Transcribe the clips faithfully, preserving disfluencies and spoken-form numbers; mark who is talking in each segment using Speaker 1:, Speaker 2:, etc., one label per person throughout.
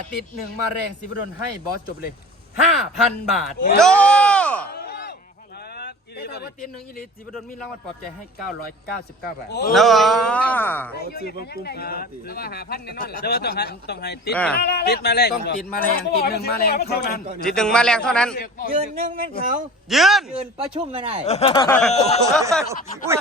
Speaker 1: ติดหนึ่งมาแรงศิวดลให้บอสจบเลยห้าพันบาท
Speaker 2: โด
Speaker 1: แต่ถ้าว่าติดหนึ่งอีลิศิวดลมีรางวัลปลอบใจให้เก้าร้อยเก้าสิบเก้าบาท
Speaker 2: เนาะ
Speaker 3: ซื้อมากุ้งแล้วว่าหาพันแน่นอนแหละ
Speaker 4: แต่ว่าต้องให้ต้องให้ติดติดมาแรง
Speaker 1: ต้องติดมาแรงติดหนึ่งมาแรงเท่านั้น
Speaker 2: จิตหนึ่งมาแรงเท่านั้น
Speaker 5: ยืนนึ่งเป็นเขา
Speaker 2: ยืน
Speaker 5: ยืนประชุมไม่ได้
Speaker 2: อุ้ย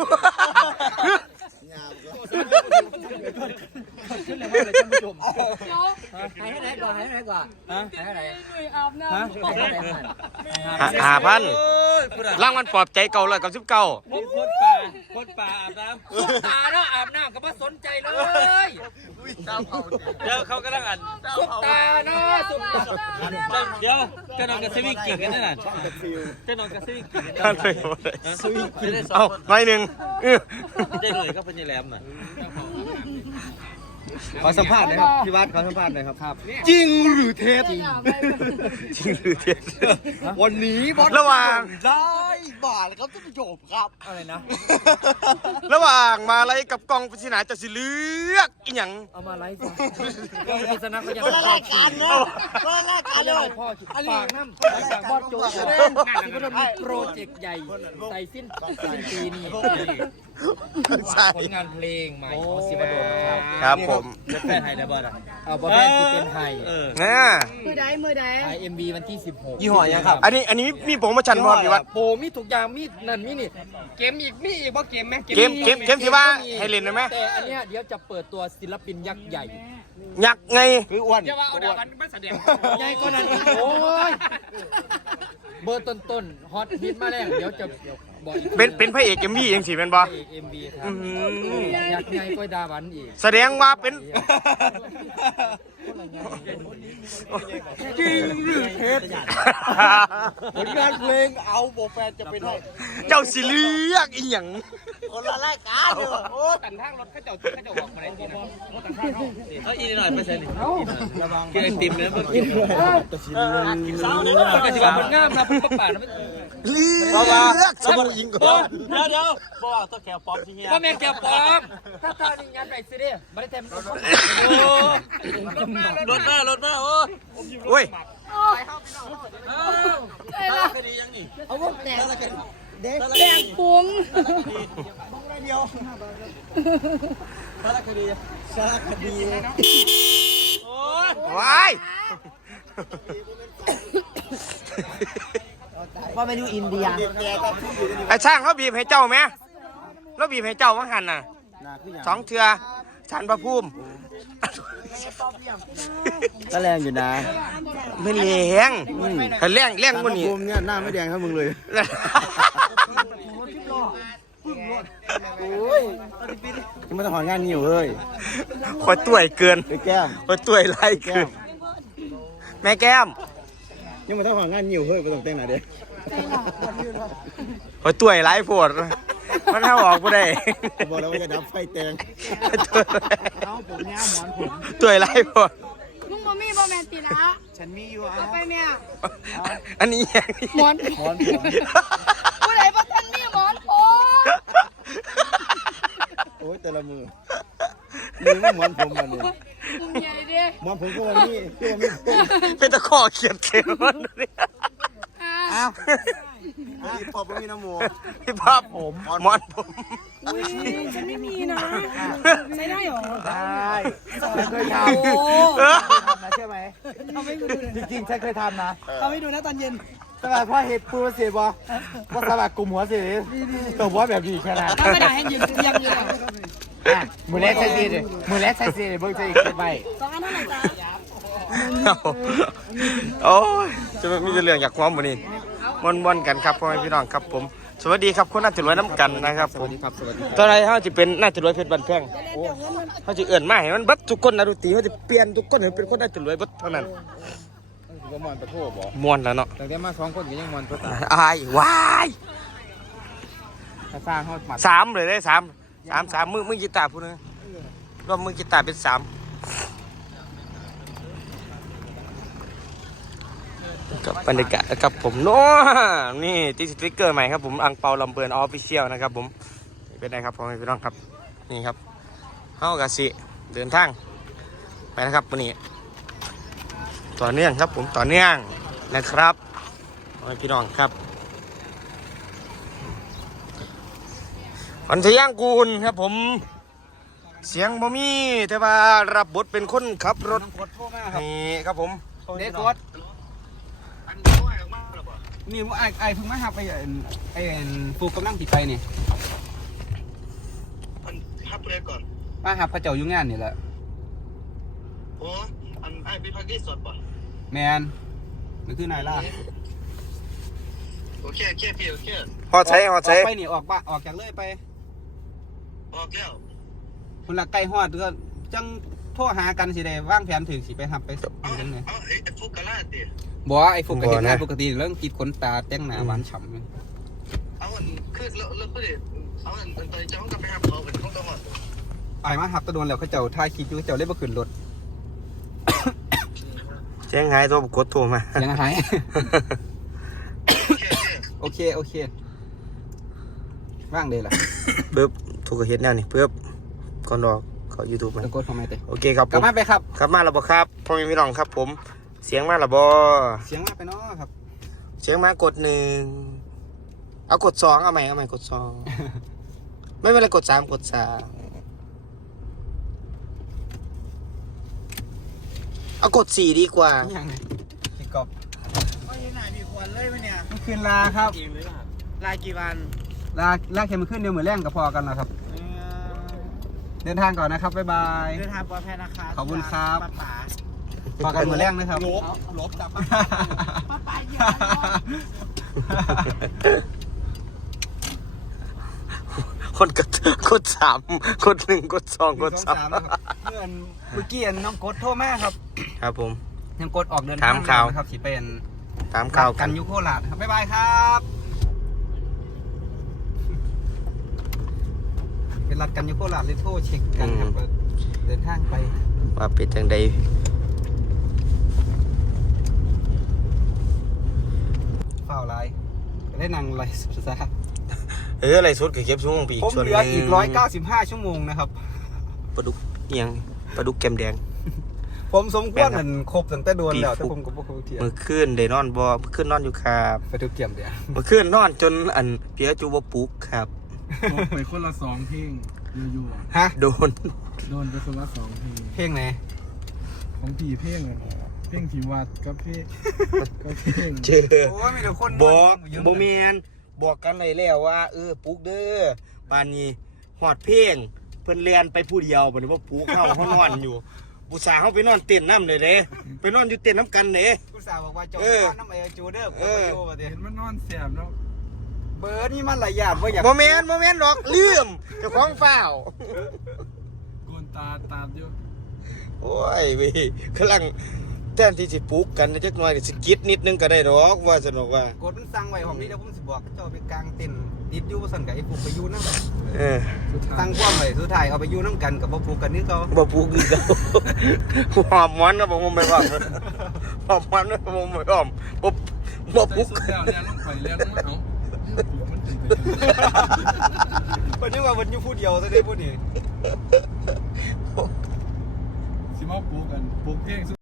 Speaker 1: ขึ้นเลยว่าอะไรท่านผู้ชม
Speaker 5: หายให้ไหนก่อนหายให้ไหนก่อนหายให้ไหน
Speaker 1: อาบน้ำ
Speaker 5: หายให้ไหนก่อน
Speaker 2: หาพันรางวัลปลอบใจเก่าเลยกับสิบเก้า
Speaker 4: คนคนป่าคนป่าอาบน้
Speaker 1: สุดตาเนาะอาบน้ำก็มาสนใจเลย
Speaker 4: ำเดี๋ยวเขากำลังอ่าน
Speaker 1: สุดตาเนาะสุดตา
Speaker 4: เดี๋ยวจะนอนกับสวิงกิ่งกันนั่นน่ะจะนอนกับสวิงกิ่งกัน
Speaker 2: ท่านไปเอาหน่อยหนึ่ง
Speaker 4: ได้เลยก็เป็นยายแหลมน่ะ
Speaker 3: ขอสัมภาษณ์หน่อยครับพี่วัดขอสัมภาษณ์หน่อยครับจริงหรือเท็จ
Speaker 2: จริงหรือเท็จ
Speaker 3: วันนี้บอส
Speaker 2: ระหว่าง
Speaker 3: ได้บาทครับท่านผู้ชมครับ
Speaker 1: อะไรนะ
Speaker 2: ระหว่างมาอะไรกับกองปริศนาจะสิเลือกอีหยัง
Speaker 1: เอามาไลฟ์ก่อนก็พิจารณาเขาจะ
Speaker 3: ก็รายการนะก็รายการเล
Speaker 1: อะไร
Speaker 3: ย
Speaker 1: พ่อฝากน้ำฝากบอสโจศิวดลมีโปรเจกต์ใหญ่ใส่สิ้นสิ้นปีนี้
Speaker 2: ใช่
Speaker 1: ผลงานเพลงใหม่ของศิวดลนะครับ
Speaker 2: ครับผม
Speaker 4: แฟนไทยได้บอลอ่ะ
Speaker 1: เอาบอสแม่ที่เป็นไทย
Speaker 4: เออ
Speaker 2: นะ
Speaker 6: มือใดมือใด
Speaker 1: ไทยเอ็มบีวันที่สิบหก
Speaker 3: ยี่ห้อยังครับ
Speaker 2: อันนี้อันนี้มีโปรโมชั่นพร้อมพี่วัด
Speaker 1: โปรมีทุกอย่างมีนั่นมีนี่เกมอีกมีอีกว่าเกมไหม
Speaker 2: เกมเกมเกมที่ว่าให้เล่นได้ไหม
Speaker 1: แต่อันเนี้ยเดี๋ยวจะเปิดตัวศิลปินยักษ์ใหญ่
Speaker 2: ยักษ์ไง
Speaker 3: คืออ้วน
Speaker 4: จะว่าเอาดาวันมาแสดง
Speaker 1: ใหญ่ก็นั้นอีกโอ้ยเบอร์ต้นต้นฮอตฮิตมาแรงเดี๋ยวจะบอกอีก
Speaker 2: เป็นเป็นพระเอกเอ็มวีเองสิเป็นบ่
Speaker 1: เอกเอ็มบีครับ
Speaker 2: อื้อหือ
Speaker 1: ยักษ์ใหญ่ก็ดาวันอีก
Speaker 2: แสดงว่าเป็น
Speaker 3: จริงหรือเท็จผลงานเพลงเอาโบแฟนจะเป็นให้
Speaker 2: เจ้าสิเลือกอีหยัง
Speaker 3: คนละรายการเลยโอ้
Speaker 4: ตันทางรถเขาเจ้าเขาเจ้าบอกมาได้ทีนะเขาอีนิดหน่อยเปอร์เซ็นต์กินไอติมเลยเมื่อกี้กินเช้าเลยก็จะแบบมันงามนะพุ่งป่านะ
Speaker 2: เลือกสมุยิงก่อน
Speaker 4: เดี๋ยวเดี๋ยวบอกตัวแขวป๊อปที่เฮีย
Speaker 1: ว่าแม่งแกปลอมถ้าตอนนี้งานไหนสิเด้ไม่ได้เต็ม
Speaker 4: โอ้รถมารถมารถมาโอ้
Speaker 2: โอ้ย
Speaker 4: คดียังนี่
Speaker 5: เอาพวกแตกเด็ก
Speaker 6: แดงปุ้ง
Speaker 3: สารคดี
Speaker 2: ว้าย
Speaker 5: ว่าไปดูอินเดีย
Speaker 2: ไอ้ช่างเขาบีบให้เจ้าไหมแล้วบีบให้เจ้าว่าหันน่ะสองเทือชันพระภูมิ
Speaker 3: ก็แรงอยู่นะ
Speaker 2: ไม่แรงถ้าแรงแรงกว่านี้
Speaker 3: ภูมิเนี่ยหน้าไม่แดงเท่ามึงเลยยังไม่ต้องหองานนิ้วเฮ้ย
Speaker 2: คอยต่วยเกิน
Speaker 3: ไปแก้ม
Speaker 2: คอยต่วยไล่เกินแม่แก้ม
Speaker 3: ยังไม่ต้องหองานนิ้วเฮ้ยไปต้องแต่งหน้าเด้
Speaker 2: คอยต่วยไล่ปวดมันเอาออกบ่ได้
Speaker 3: บอกแล้วว่าจะดับไฟแตง
Speaker 2: ต่วยไล่ปวด
Speaker 6: มึงบ่มีบ่แมนตีนะ
Speaker 3: ฉันมีอยู่
Speaker 6: เอาไปแม่
Speaker 2: อันนี้ยัง
Speaker 6: หมอนผมผู้ใดบ่ทันมีหมอนผม
Speaker 3: โอ้ยแต่ละมือมือไม่เหมือนผมมันเลย
Speaker 6: มึงใหญ่ดิ
Speaker 3: เหมือนผมก็วันนี้ที่วันนี้
Speaker 2: เป็นตะข้อเขียนเขียนมันเลย
Speaker 6: อ้าว
Speaker 3: พี่ปอบมีน้ำมู
Speaker 2: พี่ภาพผมมอนผม
Speaker 6: อุ้ยฉันไม่มีนะใช้ได้หรอ
Speaker 3: ได้เคยท
Speaker 2: เออ
Speaker 3: ำนะใช่ไหมจริงๆฉันเคยทำนะ
Speaker 6: เขาไม่ดูนะตอนเย็น
Speaker 3: สบายพ่อเห็ดปูเสียบ่ว่าสบายกลุ่มหัวเสียตัวว่าแบบดีขนาด
Speaker 6: ถ้าไม่ได้ให้ยืนเรียงอยู่แล้ว
Speaker 3: มือแรกใช้ซีเลยมือแรกใช้ซีเลยเบิ่งจะอีกไป
Speaker 6: สองอันเท่าไหร่จ๊ะ
Speaker 2: โอ้ยจะมีแต่เรื่องอยากความวันนี้ม่วนๆกันครับพ่อแม่พี่น้องครับผม สวัสดีครับคนน่าจะรวยน้ำกันนะครับผมตอนไหนเขาจะเป็นน่าจะรวยเพชรบันแพงเขาจะเอื่นมาให้มันเบัดทุกคนนะดูตีเขาจะเปลี่ยนทุกคนให้เป็นคนน่าจะรวยเบัดเท่านั้น
Speaker 3: ก็มอนประโทษบ่
Speaker 2: ม่วนแล้วเนาะ
Speaker 3: แต่มาสองคนก็ยังมอนตัวตา
Speaker 2: อายว้าย
Speaker 3: ถ้าสร้างเขาหมัด
Speaker 2: สามเลยได้สามสามสามมือมือกีตาร์พูดนึงรวมมือกีตาร์เป็นสามกับบรรยากาศกับผมโน้นี่ติดสติ๊กเกอร์ใหม่ครับผมอังเปาลำเบิร์นออฟฟิเชียลนะครับผมเป็นไงครับพ่อแม่พี่น้องครับนี่ครับเฮากะสิเดินทางไปนะครับวันนี้ต่อเนื่องครับผมต่อเนื่องนะครับพี่น้องครับพันธย่างกูลครับผมเสียงบ่มีแต่ว่ารับบทเป็นคนขับรถ
Speaker 3: น้องกดโทรมาครับ
Speaker 2: นี่ครับผม
Speaker 3: เด็กกดนี่ว่าไอ้ไอ้เพิ่งมาหับไปไอ้ไอ้ปลูกกำลังติดไปนี่
Speaker 7: อันทับเลยก่อน
Speaker 3: มาหับพระเจ้าอยู่งานนี่แหละ
Speaker 7: โอ้อันไอ้พี่พักที่สดป่ะ
Speaker 3: แมนมันคือนายล่า
Speaker 7: โอเคโอเคพี่โอเค
Speaker 2: ฮอดใช้ฮอดใช้
Speaker 3: ไปนี่ออกบ้านออกจากเลยไป
Speaker 7: ออกแล้ว
Speaker 3: คนละใกล้ฮอดก็จังโทรหากันสิได้วางแผนถึงสิไปหับไป
Speaker 7: เอา
Speaker 3: จังไง
Speaker 7: เอาไอ้ฟุกกะลาดิ
Speaker 3: บอกว่าไอ้ฟุกก็เห็นงานปกติเรื่องกิดขนตาแต่งหน้าหวานฉ่ำเลย
Speaker 7: เอาอันคือเราเราก็เด็ดเอาอันตอนเจ้าก็ไปหาเขาเป็นห้องตลอด
Speaker 3: ไอ้มาหับตะโดนแล้วเขาเจ้าทายคิดอยู่เขาเจ้าเล่นมาขึ้นรถ
Speaker 2: แจ้งหายตัวกดโทรมา
Speaker 3: เสียงหาย
Speaker 7: โอเคโอเค
Speaker 3: โอเคโอเคว่างเลยล่ะ
Speaker 2: ปึ๊บถูกกระเฮ็ดแนวนี่ปึ๊บก่อนออกเขา YouTube มัน
Speaker 3: ตะโกนทำไมเตะ
Speaker 2: โอเคครับผ
Speaker 3: กลับ
Speaker 2: ม
Speaker 3: มาไปครับ
Speaker 2: ครับมาแล้วบ่ครับพ่อแม่พี่น้องครับผมเสียงมาแล้วบ่
Speaker 3: เสียงมาไปเนาะครับ
Speaker 2: เสียงมากดหนึ่งเอากดสองเอาใหม่เอาใหม่กดสองไม่เป็นไรกดสามกดสามเอากดสี่ดีกว่า
Speaker 3: ยังไงพี่กอบ
Speaker 5: ก็ยังไหนมีควันเลยไหมเนี่ย
Speaker 3: เมื่อคืนลาครับ
Speaker 5: ลายกี่วัน
Speaker 3: ลาลาเข็มขึ้นเดียวเหมือนแรงกับพอกันนะครับ เดินทางก่อนนะครับ บ๊ายบาย
Speaker 5: เดินทางปลอดภัยนะคะ
Speaker 3: ขอบคุณครับ
Speaker 5: ป้าป๋า
Speaker 3: พอกันเหมือนแรงนะครับ
Speaker 5: ลบลบจับป้าป้าป๋าเยอะ
Speaker 2: คนกดกดสามกดหนึ่งกดสองกดสาม
Speaker 3: เมื่อนเมื่อกี้น้องกดโทรมาครับ
Speaker 2: ครับผม
Speaker 3: น้องกดออกเดิน
Speaker 2: ถามข่าว
Speaker 3: นะครับสิเป็น
Speaker 2: ตามข่าวกั
Speaker 3: กัน นยุโคราชครับ บ๊ายบายครับ เป็นรัดกันยุโคราชเลยโทรเช็คกันครับว่าเดินทางไป
Speaker 2: ว่าเป็นจังใด
Speaker 3: เฝ้าไลน์ได้นั่งไลฟ์สด
Speaker 2: เอออะไรสุดก็เก็บช่วงปีก
Speaker 3: ผม
Speaker 2: ส่วน
Speaker 3: เห
Speaker 2: ห
Speaker 3: ลือ
Speaker 2: นึ่ง
Speaker 3: อีกร้อยเก้าสิบห้าชั่วโมงนะครับ
Speaker 2: ปลาดุกเอียงปลาดุกแก้มแดง
Speaker 3: ผมสมควร
Speaker 2: แม่นครับ
Speaker 3: เหมือนครบตั้งแต่โดนแล้ว
Speaker 2: ปี
Speaker 3: แต่
Speaker 2: ฟุก
Speaker 3: ผมก็บ่เคยเทียบ
Speaker 2: เมื่อคืนได้นอนบ่เมื่อคืนนอนอยู่ครับ
Speaker 3: ไปทุกเกี่ยมเดียว
Speaker 2: เมื่อคืนนอนจนอันเพียจูบ่ปลุกครับ
Speaker 8: ไปคนละสองเพลงอยู่
Speaker 3: ฮะ
Speaker 2: โดน
Speaker 8: ๆโดนไปคนละสองเพลง
Speaker 3: เพลงไหน
Speaker 8: ของผีเพลงอะเพลงผีวัดกับเพลงกับเพลง
Speaker 2: เจอ
Speaker 3: โอ้ยมีแต่คน
Speaker 2: บอก
Speaker 3: เยอะ
Speaker 2: บ่แม่นบอกกันเลยแล้วว่าเออปลุกเด้อปานนี้ฮอดเพลงเพิ่นเรียนไปผู้เดียวบัดนี้บ่ปลุกเฮาเฮานอนอยู่ผู้สาวเฮาไปนอนเต้นน้ำเลยเด้ไปนอนอยู่เต้นน้ำกันเด้
Speaker 3: ผู้สาวบอกว่าโจ
Speaker 2: เออ
Speaker 3: น้ำเอจูเดอร์
Speaker 2: เออ
Speaker 3: โจมาเดี๋ยว
Speaker 8: เห็นมันนอนแสบแล้ว
Speaker 3: เบิร์ดนี่มันหลายอย่างว่าอยาก
Speaker 2: บ่แม่นบ่แม่นดอกลืมเจ้าของฟ้าว
Speaker 8: โกนตาตาดอยู่
Speaker 2: โอ้ยเว้ยกำลังแทนที่สิปลุกกันจักหน่อยนี่สิกิดนิดนึงก็ได้ดอกว่าสนุกว่า
Speaker 3: กดมันสั่งไว้ผมนี่เดี๋ยวผมสิบอกเจ้าไปกลางเต็นท์ติดอยู่สั่นกับไอ้ผูกไปอยู่นั่น
Speaker 2: เออ
Speaker 3: สั่งความไว้สุดท้ายเอาไปอยู่น้ำกันกับบ่ผูกกันนี่เขา
Speaker 2: บ่ปลุกคือเก่าหอมมันนะบ่ผมไม่ว่าหอมมันนะผมไม่อ้อมบ่บ่ปลุก
Speaker 8: สุดแล้วเนี่ยลงไปเลี้ยงมาเอามันตื่นไป
Speaker 3: วันนี้ว่าวันอยู่ผู้เดียวซะได้ผู้นี้
Speaker 8: สิมาปลูกกันปลูกเพลง